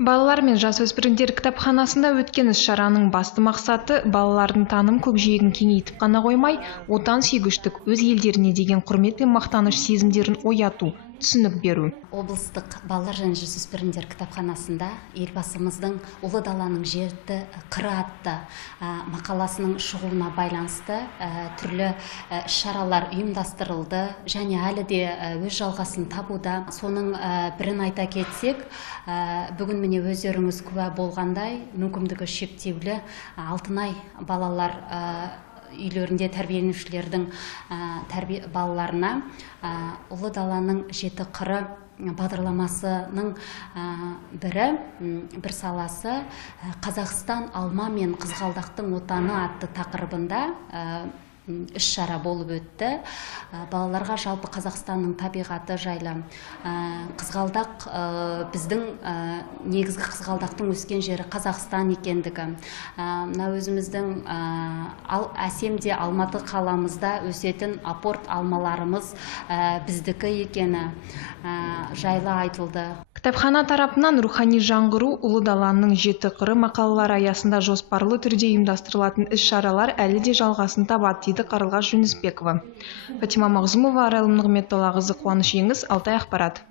Балалар мен жасөспірімдер кітапханасында өткен іс-шараның басты мақсаты балалардың таным көкжиегін кеңейтіп қана қоймай, отансүйгіштік, өз елдеріне деген құрмет пен мақтаныш сезімдерін ояту, түсінік беру. Облыстық балалар және жасөспірімдер кітапханасында елбасымыздың «Ұлы даланың жеті қыры» атты мақаласының шығуына байланысты түрлі іс-шаралар ұйымдастырылды және әлі де өз жалғасын табуда. Соның бірін айта кетсек, бүгін міне өздеріңіз куә болғандай, мүмкіндігі шектеулі Алтынай балалар үйлерінде тәрбиеленушілердің балаларына «Ұлы даланың жеті қыры» бағдарламасының бір саласы «Қазақстан алма мен қызғалдақтың отаны» атты тақырыбында іс-шара болып өтті. Балаларға жалпы Қазақстанның табиғаты жайлы, қызғалдақ, біздің негізгі қызғалдақтың өскен жері Қазақстан екендігі, өзіміздің әсемде Алматы қаламызда өсетін апорт алмаларымыз біздікі екені жайлы айтылды. Кітапхана тарапынан рухани жаңғыру, ұлы даланың жеті қыры мақалалары аясында жоспарлы түрде ұйымдастырылатын іс-шаралар әлі де жалғасын табады, дейді Қарлығаш Жүнісбекова. Фатима Мағзумова, Арайлым Нығметоллақызы, Қуаныш Еңіс, Алтай ақпарат.